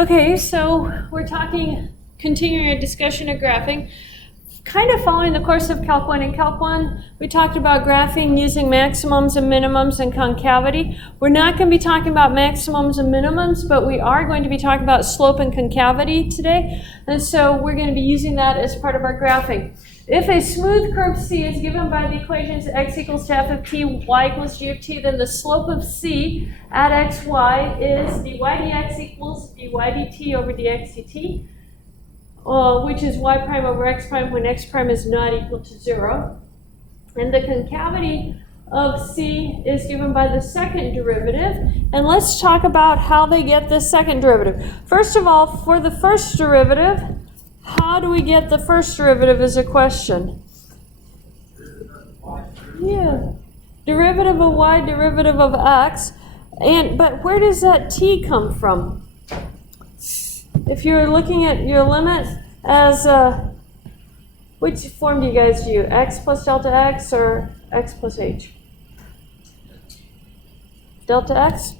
Okay, so we're continuing our discussion of graphing. Kind of following the course of Calc 1. In Calc 1, we talked about graphing using maximums and minimums and concavity. We're not going to be talking about maximums and minimums, but we are going to be talking about slope and concavity today. And so we're going to be using that as part of our graphing. If a smooth curve C is given by the equations x equals to f of t, y equals g of t, then the slope of C at xy is dy dx equals dy dt over dx dt. Which is y prime over x prime when x prime is not equal to 0. And the concavity of C is given by the second derivative. And let's talk about how they get this second derivative. First of all, for the first derivative, how do we get the first derivative is a question. Yeah. Derivative of y, derivative of x. But where does that t come from? If you're looking at your limit as which form do you guys use? X plus delta x or x plus h? Delta x?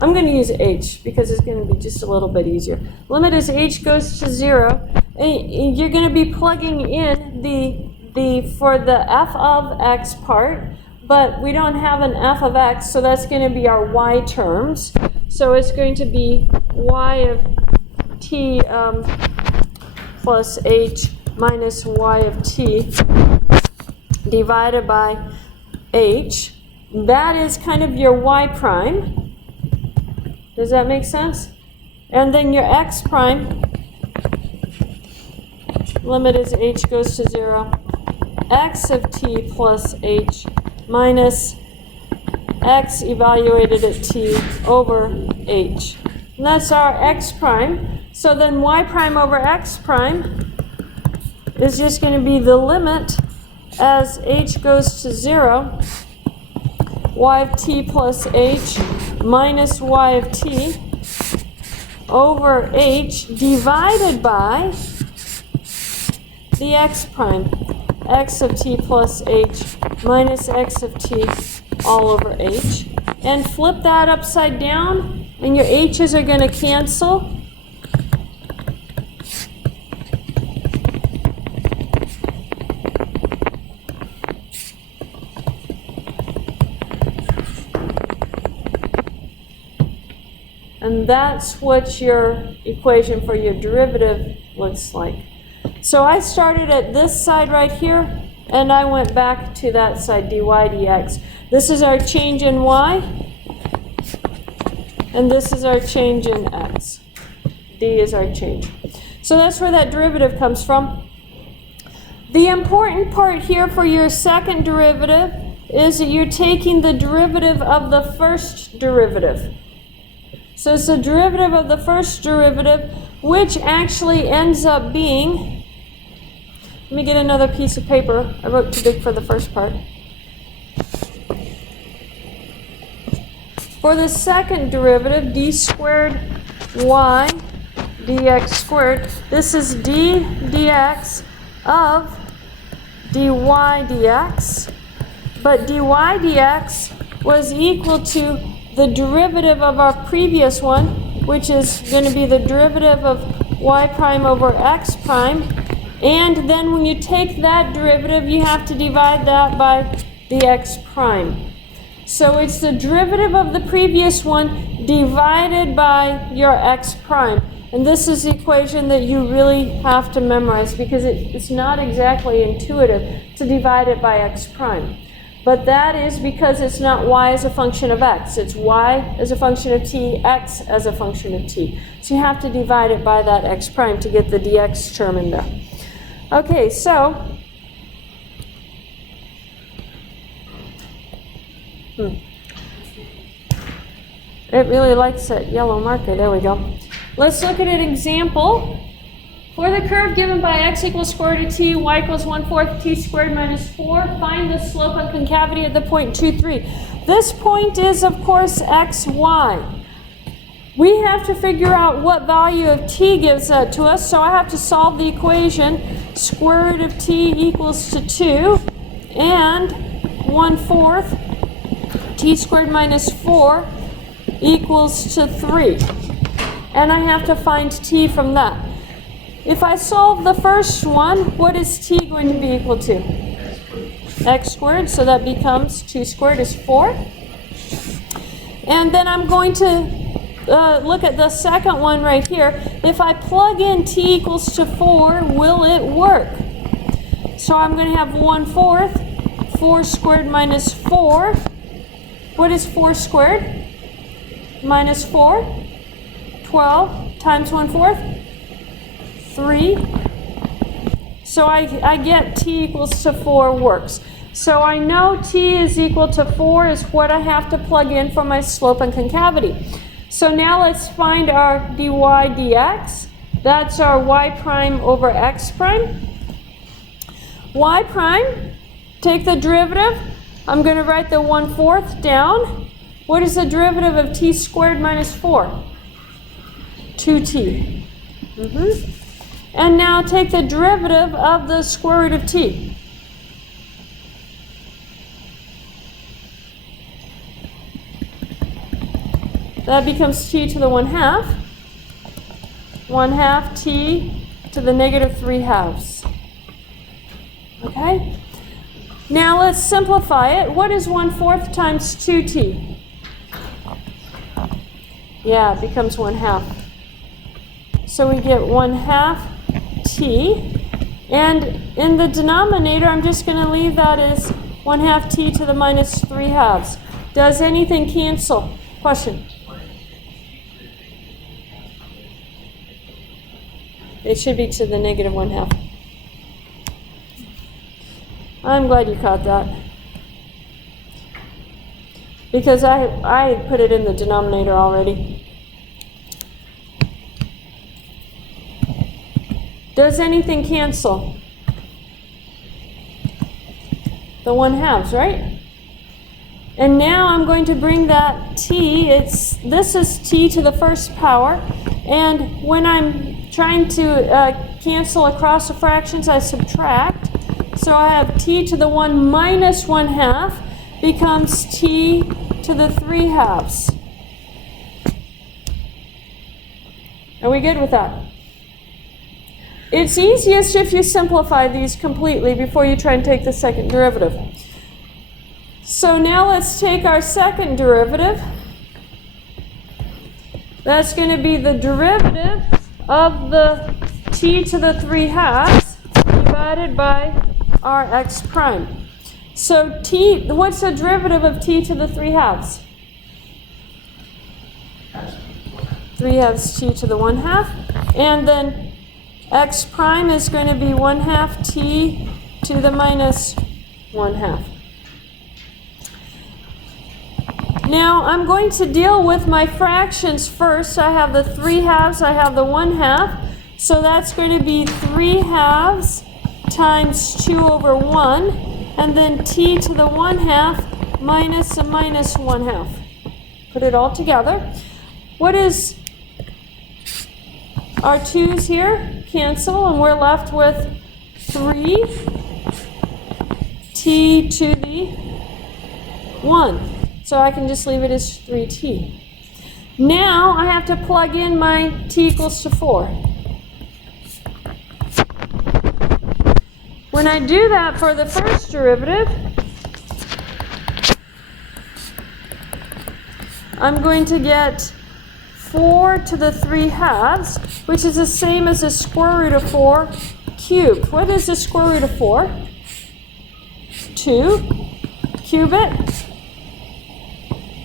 I'm going to use h because it's going to be just a little bit easier. Limit as h goes to 0. And you're going to be plugging in for the f of x part, but we don't have an f of x, so that's going to be our y terms. So it's going to be y of t plus h minus y of t divided by h. That is kind of your y prime. Does that make sense? And then your x prime, limit as h goes to 0, x of t plus h minus x evaluated at t over h. And that's our x prime. So then y prime over x prime is just going to be the limit as h goes to 0, y of t plus h minus y of t over h divided by the x prime, x of t plus h minus x of t all over h. And flip that upside down, and your h's are going to cancel. And that's what your equation for your derivative looks like. So I started at this side right here, and I went back to that side, dy dx. This is our change in y, and this is our change in x. D is our change. So that's where that derivative comes from. The important part here for your second derivative is that you're taking the derivative of the first derivative. So it's the derivative of the first derivative, which actually ends up being, let me get another piece of paper. I wrote too big for the first part. For the second derivative, d squared y dx squared, this is d dx of dy dx, but dy dx was equal to the derivative of our previous one, which is going to be the derivative of y prime over x prime. And then when you take that derivative, you have to divide that by the x prime. So it's the derivative of the previous one divided by your x prime. And this is the equation that you really have to memorize because it's not exactly intuitive to divide it by x prime. But that is because it's not y as a function of x. It's y as a function of t, x as a function of t. So you have to divide it by that x prime to get the dx term in there. Okay, so it really likes that yellow marker. There we go. Let's look at an example. For the curve given by x equals square root of t, y equals 1/4 t squared minus 4, find the slope and concavity at the point 2, 3. This point is, of course, x, y. We have to figure out what value of t gives that to us, so I have to solve the equation square root of t equals to 2 and 1/4 t squared minus 4 equals to 3. And I have to find t from that. If I solve the first one, what is t going to be equal to? X squared, so that becomes 2 squared is 4. And then I'm going to look at the second one right here. If I plug in t equals to 4, will it work? So I'm going to have 1/4, 4 squared minus 4. What is 4 squared? Minus 4, 12 times 1/4, 3. So I get t equals to 4 works. So I know t is equal to 4 is what I have to plug in for my slope and concavity. So now let's find our dy dx. That's our y prime over x prime. Y prime, take the derivative. I'm going to write the 1/4 down. What is the derivative of t squared minus 4? 2t. And now take the derivative of the square root of t. That becomes t to the 1/2. 1/2 t to the negative 3/2. Okay? Now let's simplify it. What is 1/4 times 2t? Yeah, it becomes 1/2. So we get 1/2 t. And in the denominator, I'm just going to leave that as 1/2 t to the minus 3/2. Does anything cancel? Question? It should be to the negative 1/2. I'm glad you caught that. Because I put it in the denominator already. Does anything cancel? The 1/2, right? And now I'm going to bring that t, this is t to the first power, and when I'm trying to cancel across the fractions, I subtract. So I have t to the 1 minus 1/2 becomes t to the 3/2. Are we good with that? It's easiest if you simplify these completely before you try and take the second derivative. So now let's take our second derivative. That's going to be the derivative of the t to the 3/2 divided by our x prime. So t, what's the derivative of t to the 3/2? 3/2 t to the 1/2. And then x prime is going to be 1/2 t to the minus 1/2. Now I'm going to deal with my fractions first. I have the 3/2, I have the 1/2. So that's going to be 3/2 times 2 over 1. And then t to the 1/2 minus a minus 1/2. Put it all together. What is our 2's here? Cancel, and we're left with 3 t to the 1. So I can just leave it as 3t. Now I have to plug in my t equals to 4. When I do that for the first derivative, I'm going to get 4 to the 3/2, which is the same as the square root of 4 cubed. What is the square root of 4? 2. Cube it.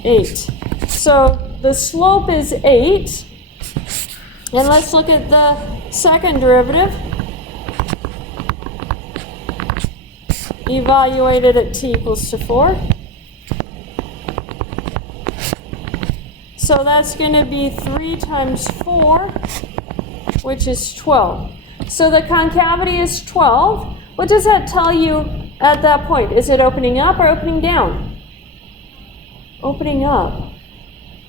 8. So the slope is 8. And let's look at the second derivative. Evaluated at t equals to 4. So that's going to be 3 times 4, which is 12. So the concavity is 12. What does that tell you at that point? Is it opening up or opening down? Opening up.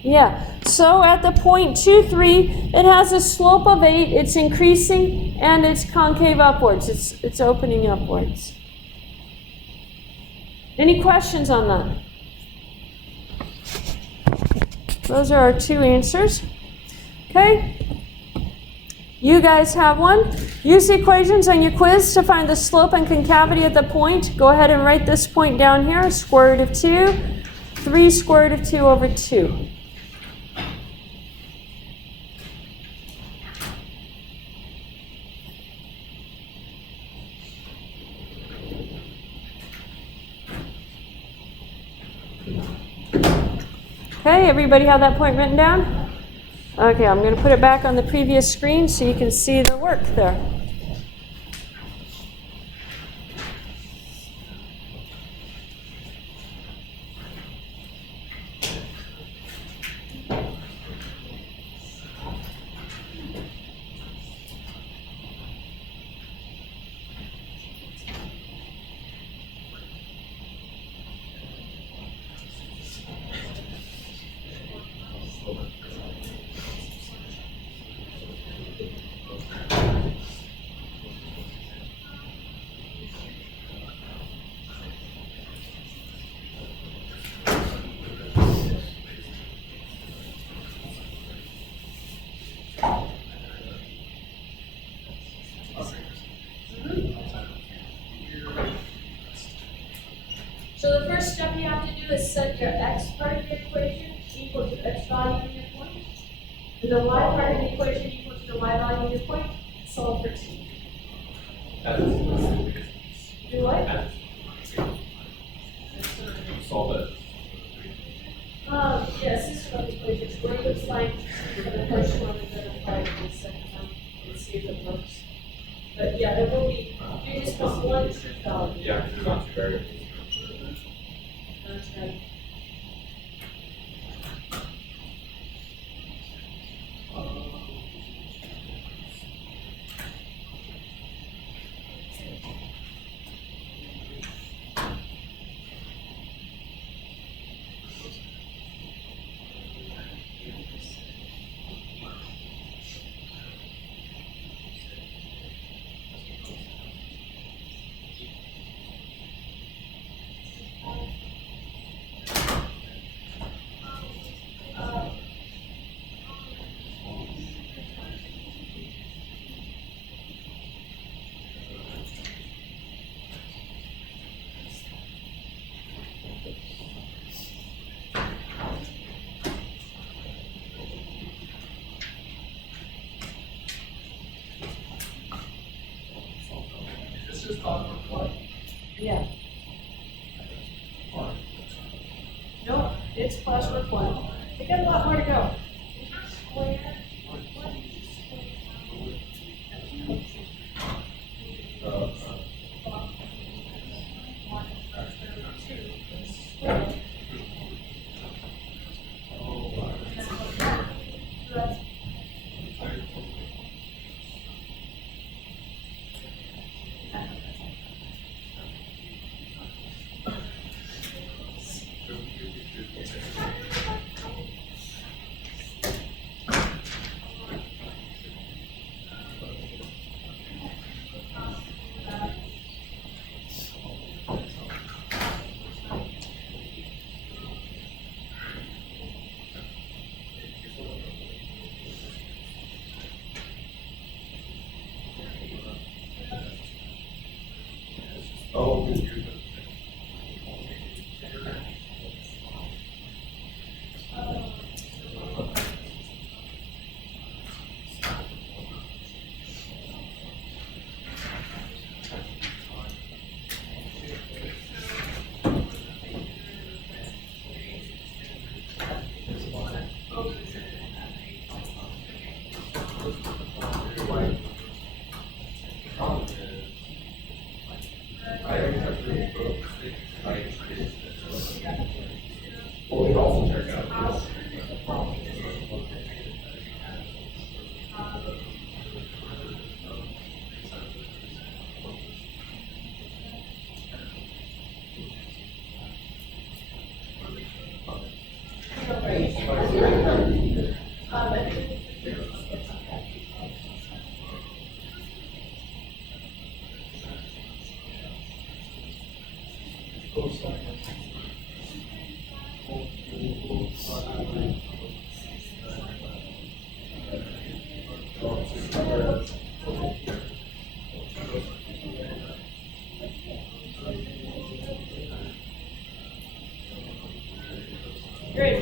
Yeah. So at the point 2, 3, it has a slope of 8. It's increasing and it's concave upwards. It's opening upwards. Any questions on that? Those are our two answers. Okay. You guys have one. Use the equations on your quiz to find the slope and concavity at the point. Go ahead and write this point down here. Square root of 2, 3 square root of 2 over 2. Okay, everybody have that point written down? Okay, I'm going to put it back on the previous screen so you can see the work there. So the first step you have to do is set your x part of the equation equal to x value of your point, and the y part of the equation equal to the y value of your point. Solve for t. Do what? Solve it. Yes, this is what the equation is. What it looks like for the first one, and then apply it for the second one and see if it works. But yeah, there will be. You just want one truth value. Yeah, because it's not too variable. That's right. This is cosmic light. Yeah. No, it's classwork 1. We got a lot more to go. Oh, good.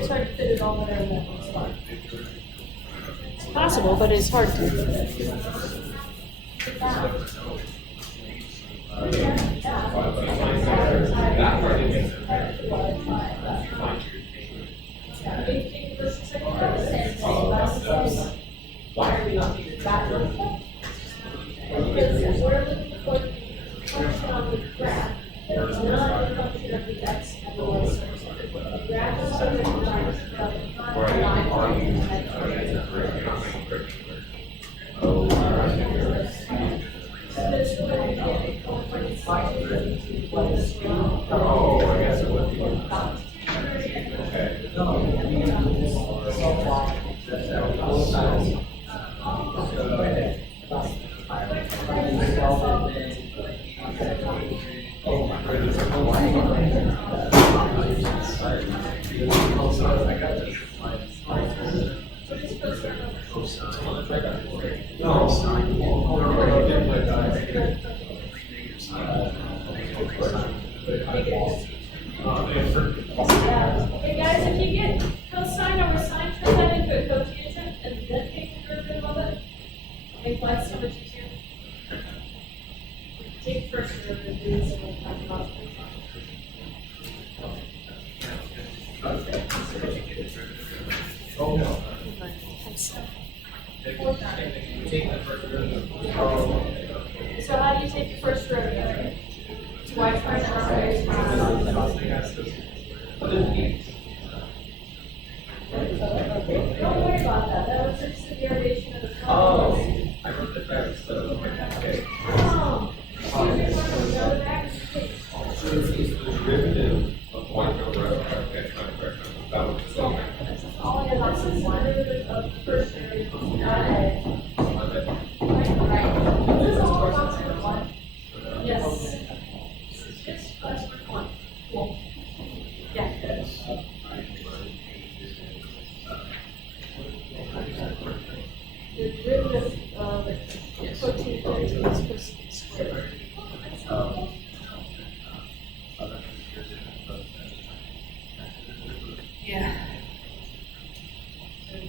it's hard to fit it all there in that one spot. It's possible, but it's hard to. Because we're looking for the function on the graph, it's not the function of the x and the y surface. The graph is going to be Oh, I guess it would be. Hey guys, if you get cosine over sine, turn that into a cotangent and then take the derivative of it. Make life so much easier. Take first derivative, do this, and then talk about it. So how do you take the first derivative? So I try to don't worry about that. That was just the derivation of the problem. I wrote the text, so, okay. Oh, go back and take. So this is the derivative of one over, okay, that was the same. All I have is one derivative of the first derivative. Right. This is all constant one. Yes. Just constant one. Cool. Yeah. The derivative of cotangent is cosine squared. Yeah. And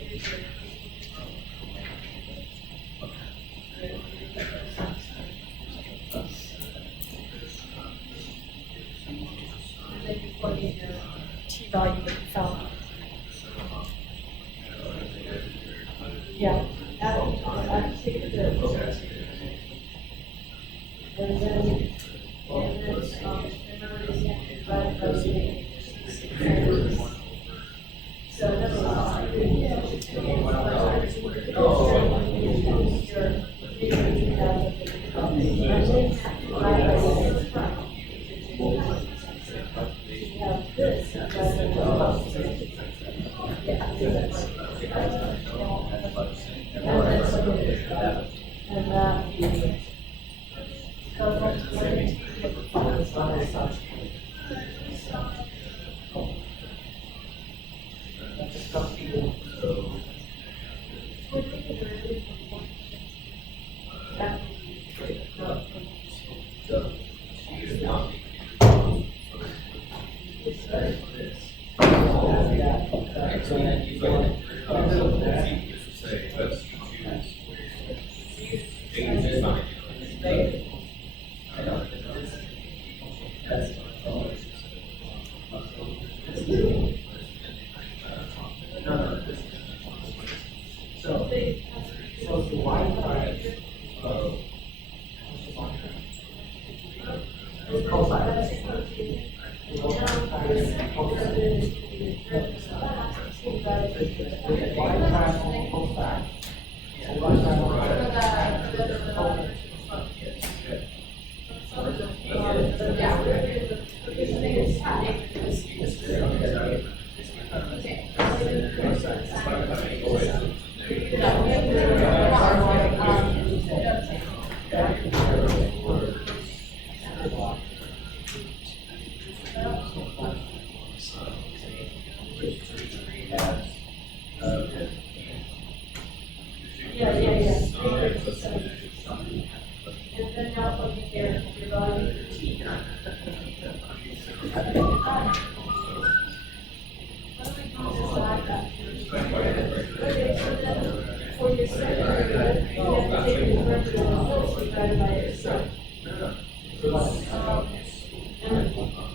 then you plug in your t value that you found. Yeah. Add take the derivative. And then remember this divided by the so in other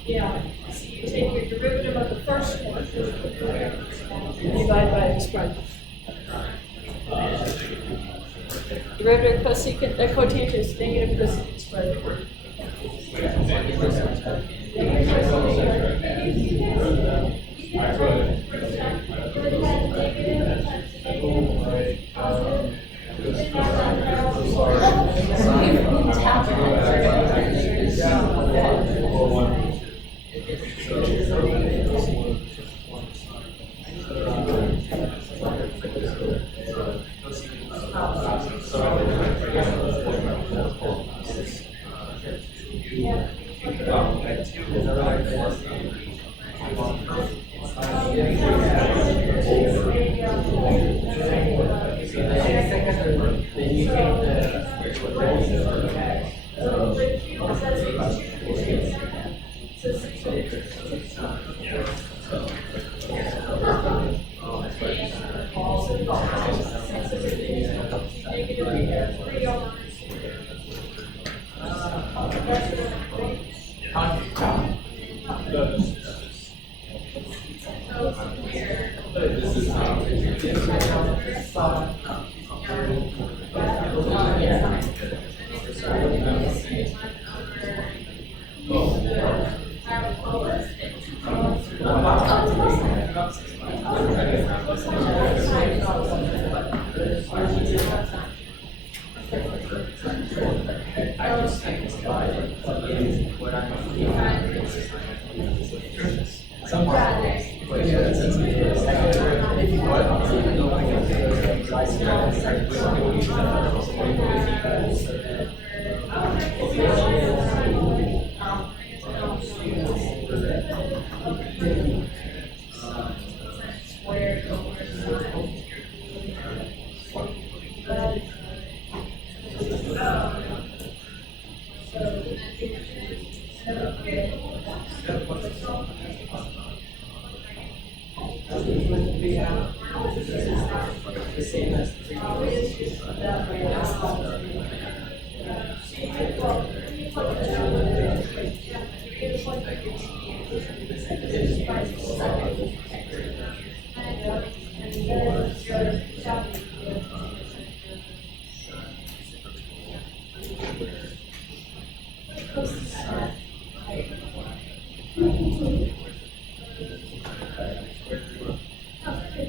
Yeah, so you take your derivative of the first one and divide by the spread. Derivative cosecant, cotangent is negative cosecant spread.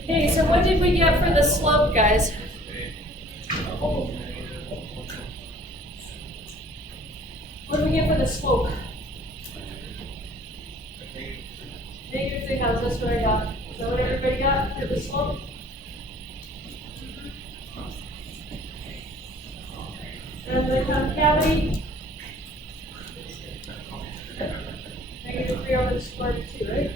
Okay, so what did we get for the slope, guys? What did we get for the slope? Negative 3 halves, that's what I got. Is that what everybody got for the slope? And the concavity? Negative 3 over the square root of 2, right?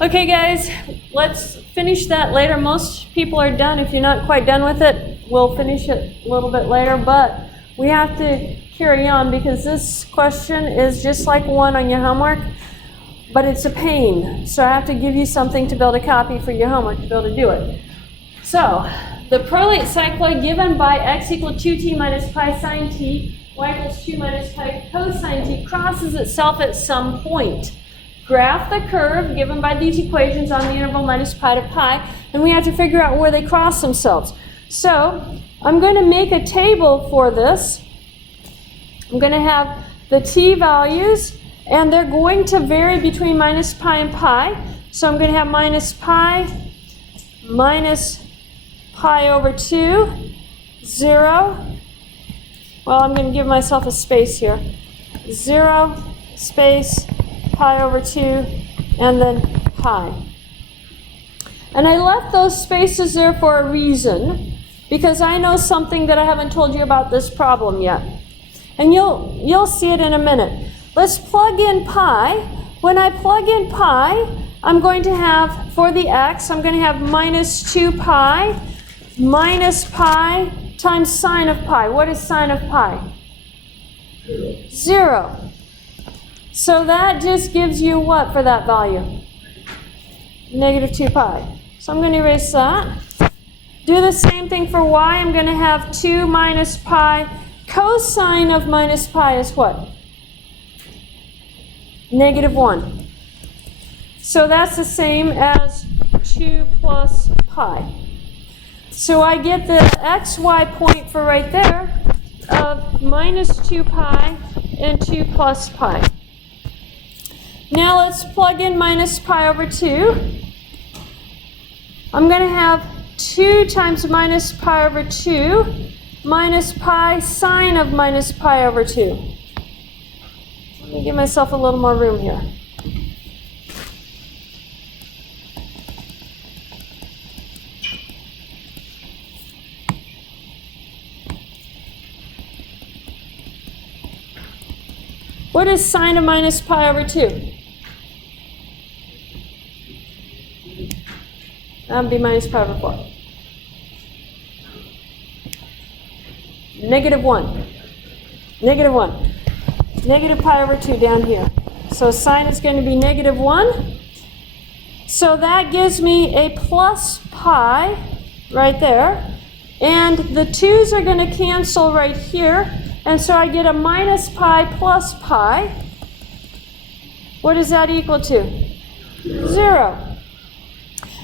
Okay guys, let's finish that later. Most people are done. If you're not quite done with it, we'll finish it a little bit later, but we have to carry on because this question is just like one on your homework, but it's a pain. So I have to give you something to build a copy for your homework to be able to do it. So, the prolate cycloid given by x equal 2t minus pi sine t, y equals 2 minus pi cosine t crosses itself at some point. Graph the curve given by these equations on the interval minus pi to pi, and we have to figure out where they cross themselves. So, I'm going to make a table for this, I'm going to have the t values, and they're going to vary between minus pi and pi. So I'm going to have minus pi over 2, 0. Well, I'm going to give myself a space here. 0, space, pi over 2, and then pi. And I left those spaces there for a reason, because I know something that I haven't told you about this problem yet. And you'll see it in a minute. Let's plug in pi. When I plug in pi, I'm going to have, for the x, I'm going to have minus 2 pi minus pi times sine of pi. What is sine of pi? 0. So that just gives you what for that value? Negative 2 pi. So I'm going to erase that. Do the same thing for y. I'm going to have 2 minus pi. Cosine of minus pi is what? Negative 1. So that's the same as 2 plus pi. So I get the xy point for right there of minus 2 pi and 2 plus pi. Now let's plug in minus pi over 2. I'm going to have 2 times minus pi over 2 minus pi sine of minus pi over 2. Let me give myself a little more room here. What is sine of minus pi over 2? That would be minus pi over 4. Negative 1. Negative 1. Negative pi over 2 down here. So sine is going to be negative 1. So that gives me a plus pi right there. And the 2's are going to cancel right here. And so I get a minus pi plus pi. What does that equal to? 0.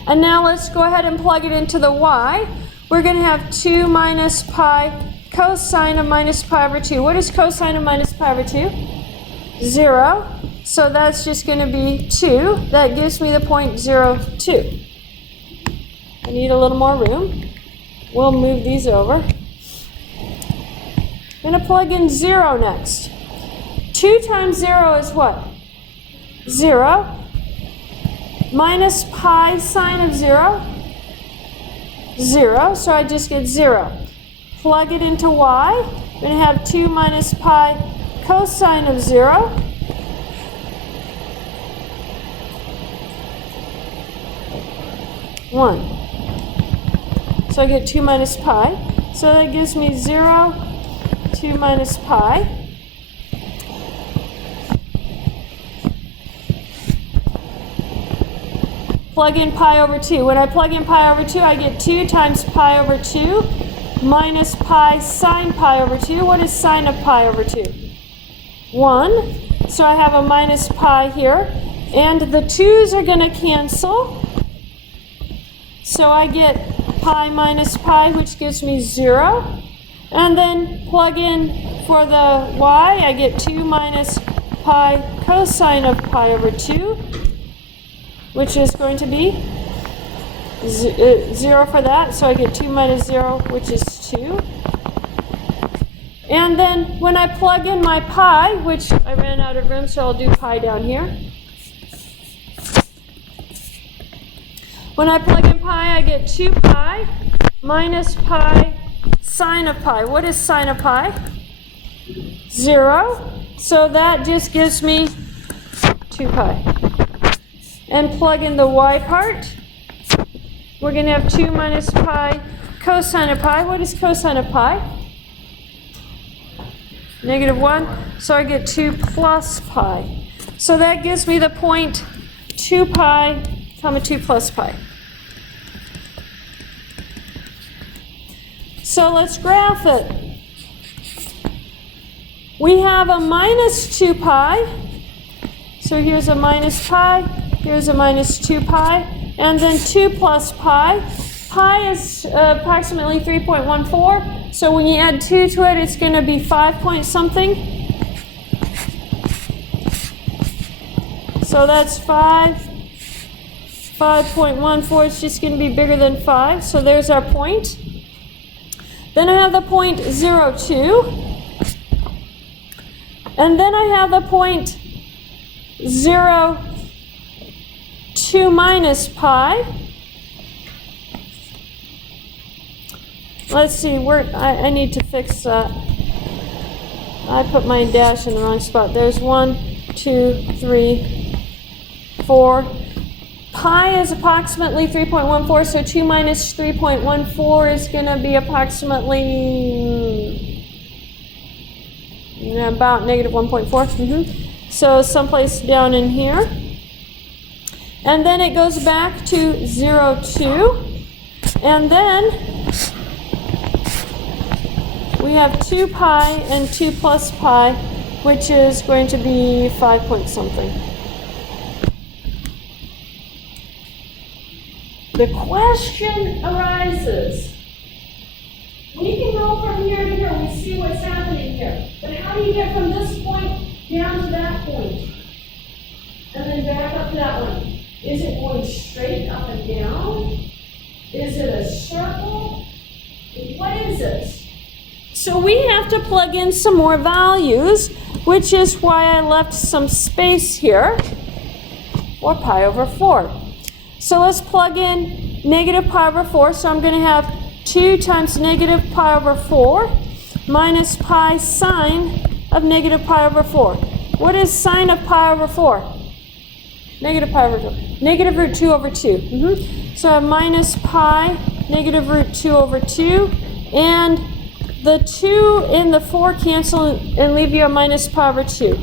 And now let's go ahead and plug it into the y. We're going to have 2 minus pi cosine of minus pi over 2. What is cosine of minus pi over 2? 0. So that's just going to be 2. That gives me the point 0, 2. I need a little more room. We'll move these over. I'm going to plug in 0 next. 2 times 0 is what? 0. Minus pi sine of 0, 0, so I just get 0. Plug it into y. I'm going to have 2 minus pi cosine of 0. So I get 2 minus pi. So that gives me 0, 2 minus pi. Plug in pi over 2. When I plug in pi over 2, I get 2 times pi over 2 minus pi sine pi over 2. What is sine of pi over 2? 1. So I have a minus pi here. And the 2's are going to cancel. So I get pi minus pi, which gives me 0. And then plug in for the y, I get 2 minus pi cosine of pi over 2. Which is going to be 0 for that. So I get 2 minus 0, which is 2. And then when I plug in my pi, which I ran out of room, so I'll do pi down here. When I plug in pi, I get 2 pi minus pi sine of pi. What is sine of pi? 0. So that just gives me 2 pi. And plug in the y part. We're going to have 2 minus pi cosine of pi. What is cosine of pi? Negative 1. So I get 2 plus pi. So that gives me the point 2 pi, comma 2 plus pi. So let's graph it. We have a minus 2 pi. So here's a minus pi. Here's a minus 2 pi, and then 2 plus pi. Pi is approximately 3.14. So when you add 2 to it, it's going to be 5 point something. So that's 5.14. It's just going to be bigger than 5. So there's our point. Then I have the point 0, 2. And then I have the point 0, 2 minus pi. Let's see, I need to fix that. I put my dash in the wrong spot. There's 1, 2, 3, 4. Pi is approximately 3.14, so 2 minus 3.14 is going to be approximately about negative 1.4. So someplace down in here. And then it goes back to 0, 2. And then we have 2 pi and 2 plus pi, which is going to be 5 point something. The question arises, we can go from here to here, we see what's happening here, but how do you get from this point down to that point? And then back up to that one? Is it going straight up and down? Is it a circle? What is it? So we have to plug in some more values, which is why I left some space here for pi over 4. So let's plug in negative pi over 4. So I'm going to have 2 times negative pi over 4 minus pi sine of negative pi over 4. What is sine of pi over 4? Negative pi over 2. Negative root 2 over 2. So I have minus pi, negative root 2 over 2. And the 2 and the 4 cancel and leave you a minus pi over 2.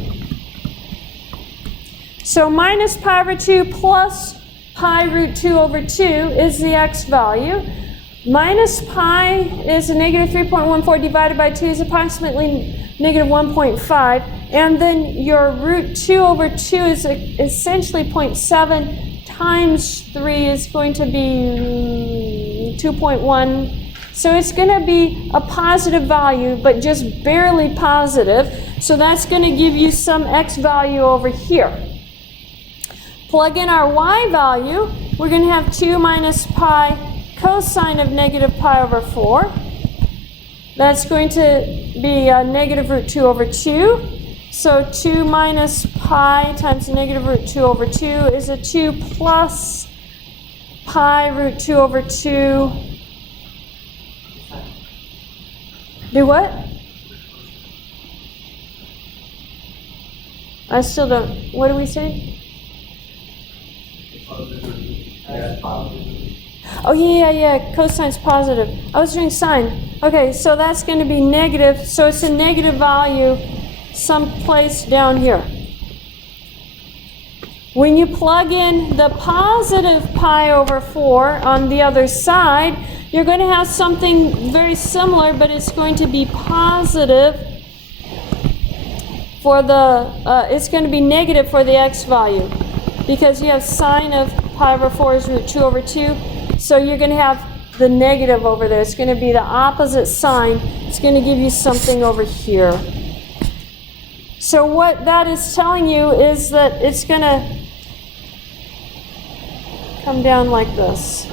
So minus pi over 2 plus pi root 2 over 2 is the x value. Minus pi is a negative 3.14 divided by 2 is approximately negative 1.5. And then your root 2 over 2 is essentially 0.7 times 3 is going to be 2.1. So it's going to be a positive value, but just barely positive. So that's going to give you some x value over here. Plug in our y value. We're going to have 2 minus pi cosine of negative pi over 4. That's going to be negative root 2 over 2. So 2 minus pi times negative root 2 over 2 is a 2 plus pi root 2 over 2. Do what? I still don't. What do we say? Oh, yeah. Cosine's positive. I was doing sine. Okay, so that's going to be negative. So it's a negative value someplace down here. When you plug in the positive pi over 4 on the other side, you're going to have something very similar, but it's going to be positive for the, it's going to be negative for the x value, because you have sine of pi over 4 is root 2 over 2, so you're going to have the negative over there. It's going to be the opposite sign. It's going to give you something over here. So what that is telling you is that it's going to come down like this.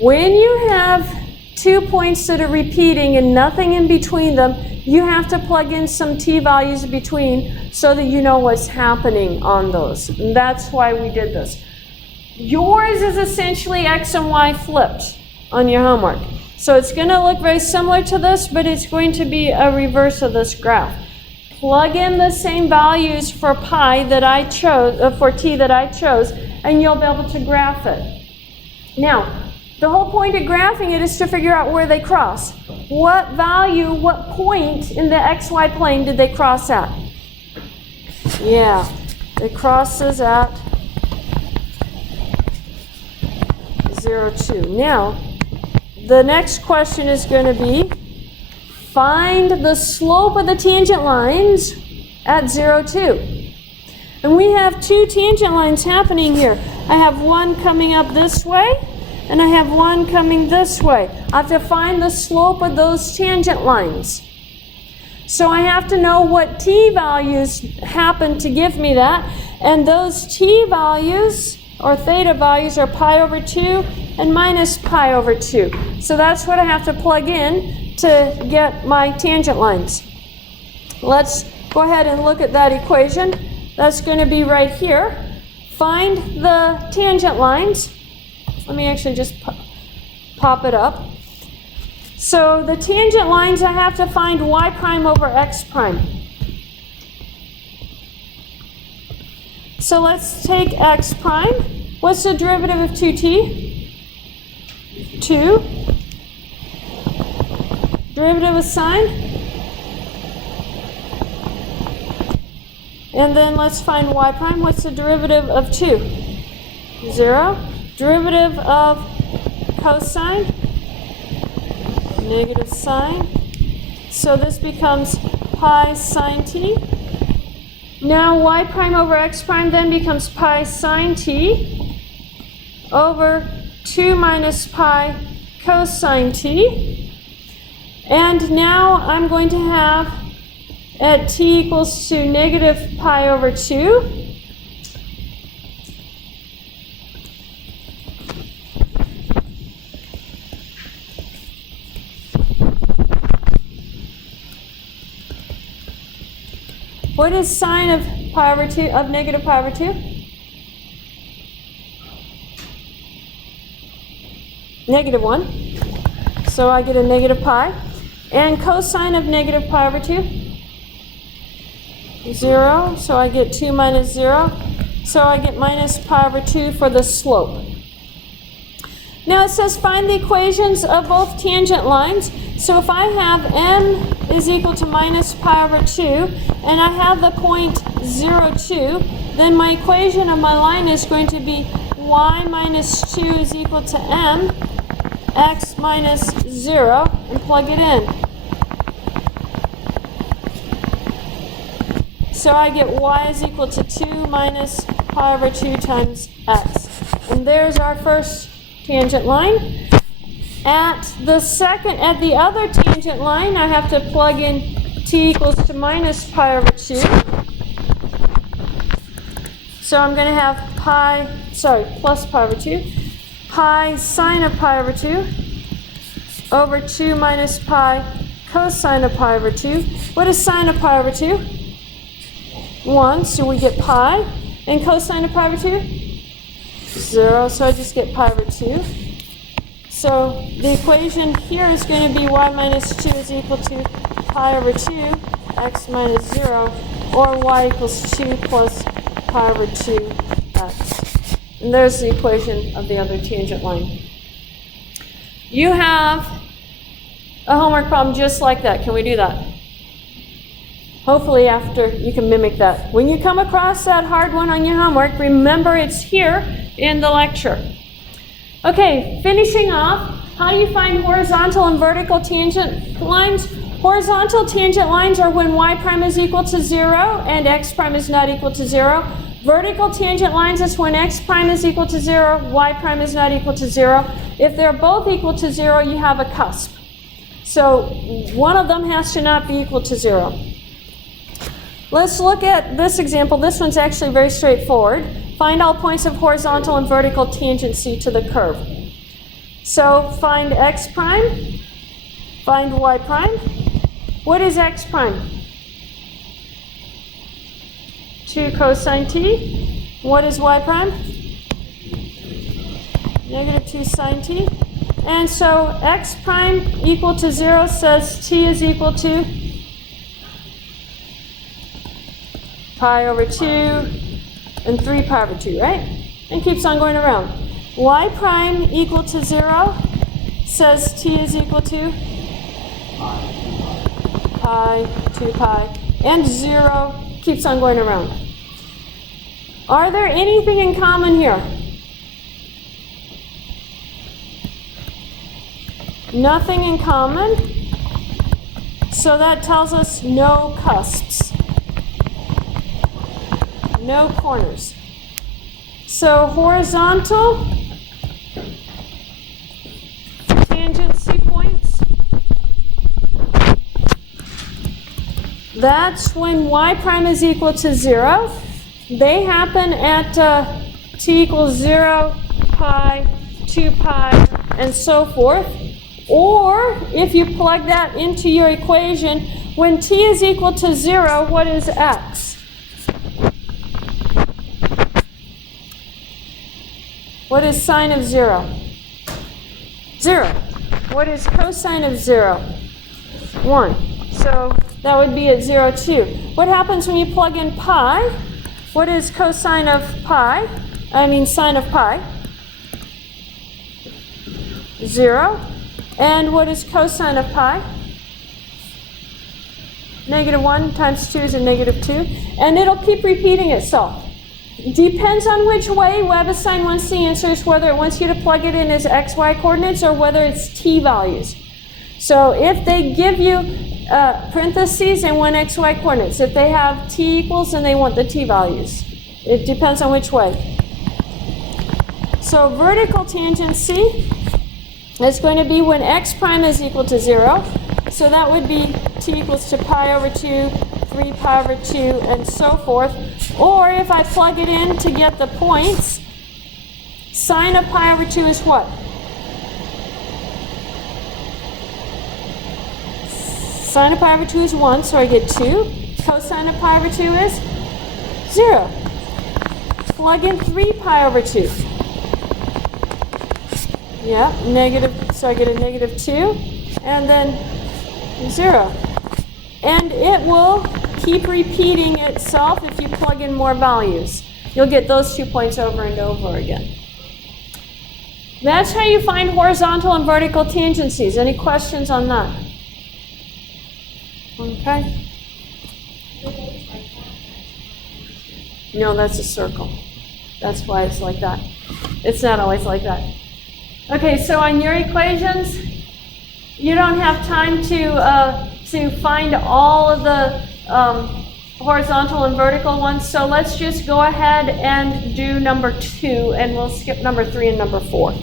When you have 2 points that are repeating and nothing in between them, you have to plug in some t values between so that you know what's happening on those. And that's why we did this. Yours is essentially x and y flipped on your homework. So it's going to look very similar to this, but it's going to be a reverse of this graph. Plug in the same values for pi that I chose, for t that I chose, and you'll be able to graph it. Now, the whole point of graphing it is to figure out where they cross. What value, what point in the xy plane did they cross at? Yeah, it crosses at 0, 2. Now, the next question is going to be, find the slope of the tangent lines at 0, 2. And we have two tangent lines happening here. I have one coming up this way, and I have one coming this way. I have to find the slope of those tangent lines. So I have to know what t values happen to give me that. And those t values, or theta values, are pi over 2 and minus pi over 2. So that's what I have to plug in to get my tangent lines. Let's go ahead and look at that equation. That's going to be right here. Find the tangent lines. Let me actually just pop it up. So the tangent lines, I have to find y prime over x prime. So let's take x prime. What's the derivative of 2t? 2. Derivative of sine. And then let's find y prime. What's the derivative of 2? 0. Derivative of cosine. Negative sine. So this becomes pi sine t. Now y prime over x prime then becomes pi sine t over 2 minus pi cosine t. And now I'm going to have at t equals to negative pi over 2. What is sine of pi over 2, of negative pi over 2? Negative 1. So I get a negative pi. And cosine of negative pi over 2? 0. So I get 2 minus 0. So I get minus pi over 2 for the slope. Now it says find the equations of both tangent lines. So if I have m is equal to minus pi over 2, and I have the point 0, 2, then my equation of my line is going to be y minus 2 is equal to m, x minus 0, and plug it in. So I get y is equal to 2 minus pi over 2 times x. And there's our first tangent line. At the other tangent line, I have to plug in t equals to minus pi over 2. So I'm going to have plus pi over 2. Pi sine of pi over 2 over 2 minus pi cosine of pi over 2. What is sine of pi over 2? 1, so we get pi. And cosine of pi over 2? 0, so I just get pi over 2. So the equation here is going to be y minus 2 is equal to pi over 2, x minus 0, or y equals 2 plus pi over 2, x. And there's the equation of the other tangent line. You have a homework problem just like that. Can we do that? Hopefully after you can mimic that. When you come across that hard one on your homework, remember it's here in the lecture. Okay, finishing off, how do you find horizontal and vertical tangent lines? Horizontal tangent lines are when y prime is equal to 0 and x prime is not equal to 0. Vertical tangent lines is when x prime is equal to 0, y prime is not equal to 0. If they're both equal to 0, you have a cusp. So one of them has to not be equal to 0. Let's look at this example. This one's actually very straightforward. Find all points of horizontal and vertical tangency to the curve. So find x prime, find y prime. What is x prime? 2 cosine t. What is y prime? Negative 2 sine t. And so x prime equal to 0 says t is equal to pi over 2 and 3 pi over 2, right? And keeps on going around. Y prime equal to 0 says t is equal to pi, 2 pi, and 0 keeps on going around. Are there anything in common here? Nothing in common. So that tells us no cusps. no corners. So horizontal tangency points, that's when y prime is equal to 0. They happen at t equals 0, pi, 2 pi, and so forth. Or if you plug that into your equation, when t is equal to 0, what is x? What is sine of 0? 0. What is cosine of 0? 1. So that would be at 0, 2. What happens when you plug in pi? What is cosine of pi? Sine of pi? 0. And what is cosine of pi? -1 times 2 is a -2. And it'll keep repeating itself. Depends on which way WebAssign wants the answers, whether it wants you to plug it in as x, y coordinates or whether it's t values. So if they give you parentheses and want x, y coordinates, if they have t equals, then they want the t values. It depends on which way. So vertical tangency is going to be when x prime is equal to 0. So that would be t equals to pi over 2, 3 pi over 2, and so forth. Or if I plug it in to get the points, sine of pi over 2 is what? Sine of pi over 2 is 1, so I get 2. Cosine of pi over 2 is 0. Plug in 3 pi over 2. Yeah, so I get a -2, and then 0. And it will keep repeating itself if you plug in more values. You'll get those 2 points over and over again. That's how you find horizontal and vertical tangencies. Any questions on that? Okay. No, that's a circle. That's why it's like that. It's not always like that. Okay, so on your equations, you don't have time to find all of the horizontal and vertical ones, so let's just go ahead and do number 2, and we'll skip number 3 and number 4.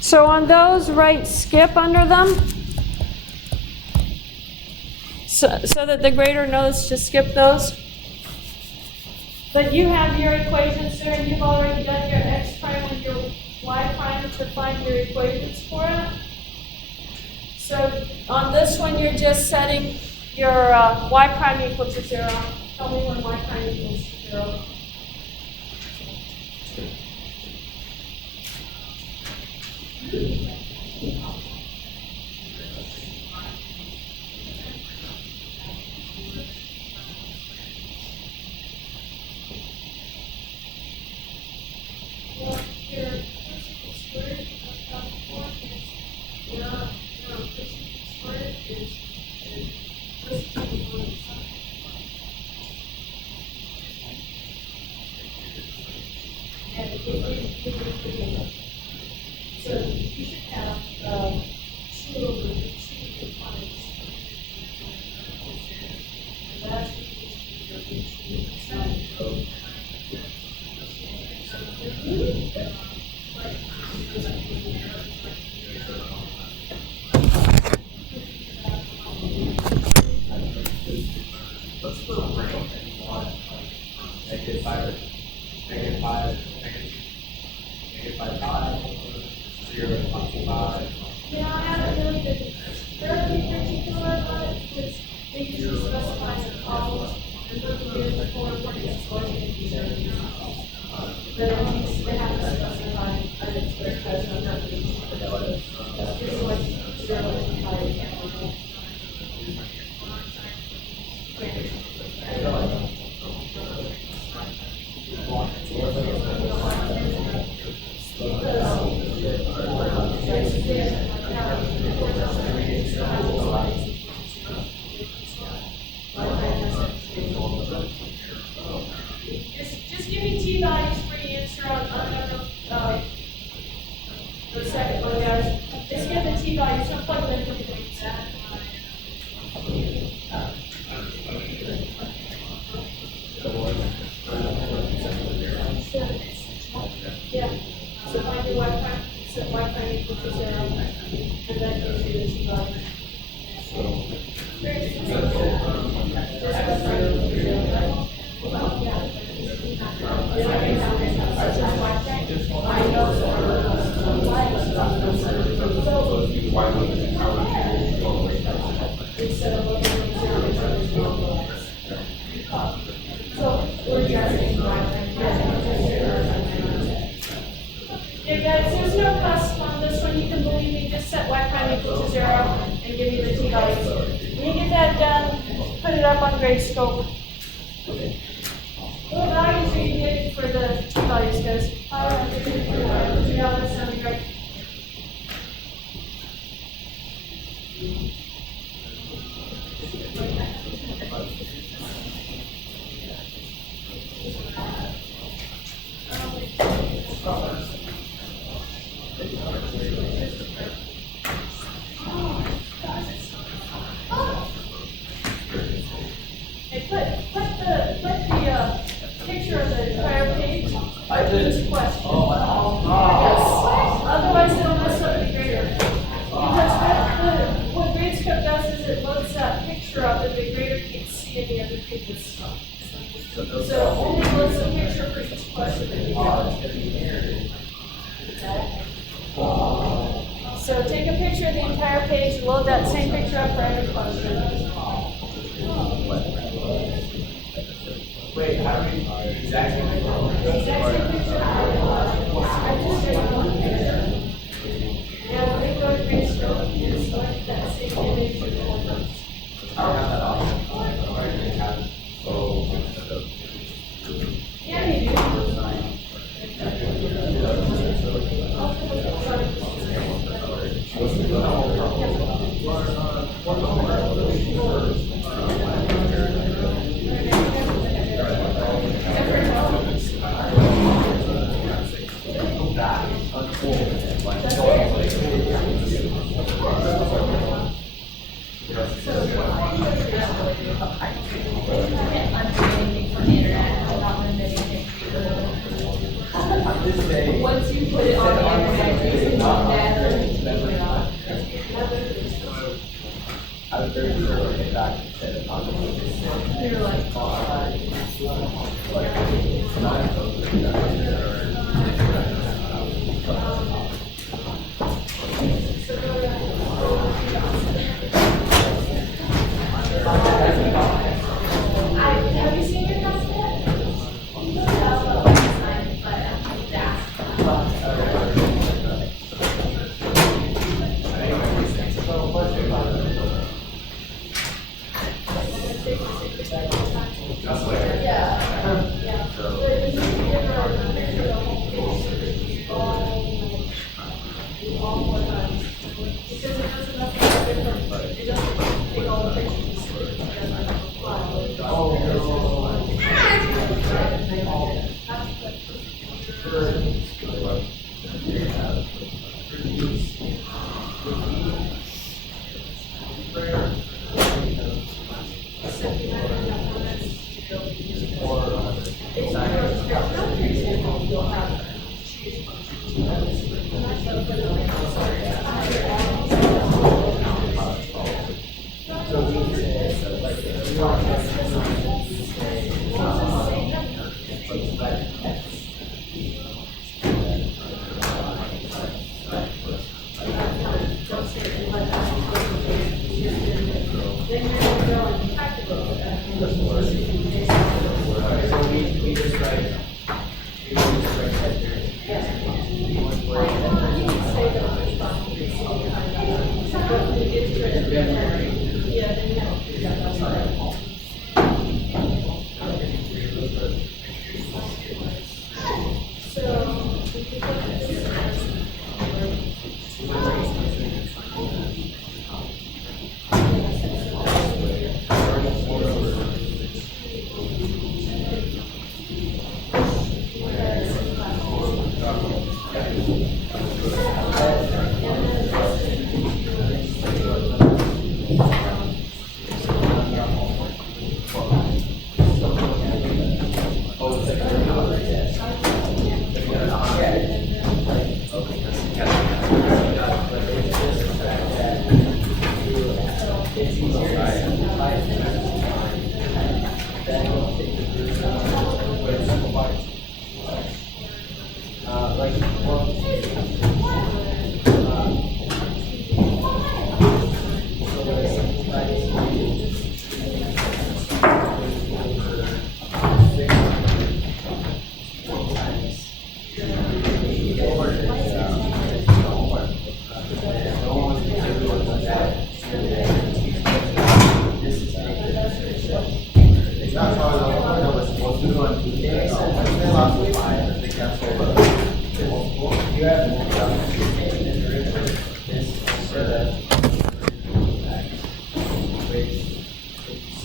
So on those, write skip under them, so that the grader knows to skip those. But you have your equations there, and you've already done your x prime and your y prime to find your equations for it. So on this one, you're just setting your y prime equal to 0. Tell me when y prime equals 0. So you should have 2 over 2 components. And that's your Yeah, I haven't really been very particular about it because they usually specify the columns and look good for what it's going to be. But at least they have to specify an expression of that. It's like 0 and 5. Just give me t values for the answer on the second one, guys. Just give the t values. Don't plug them in for the to 0. And that gives you the t-value. Very Yeah, guys, there's no cusp on this one. You can believe me. Just set y prime equal to 0 and give me the t-values. When you get that done, put it up on Gradescope. What values are you getting for the t-values, guys? Yeah, that sounded great. Hey, put the picture of the entire page. I did. It's a question. Oh, Yes. Otherwise, it'll mess up the grader. Because what Gradescope does is it loads that picture up and the grader can't see any of the previous stuff. So it only loads a picture for each question that you get. So take a picture of the entire page and load that same picture up for every question. Wait, how do we exactly? The exact same picture. I just did one picture. Yeah, when they go to Gradescope, you select that same image and all those. I don't have that option. Yeah, you do. Once you put it on the internet, you can look at I was very sure to get back and set it on the you're like, Have you seen your house yet?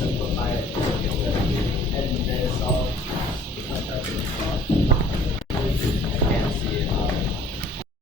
simplify it and then solve.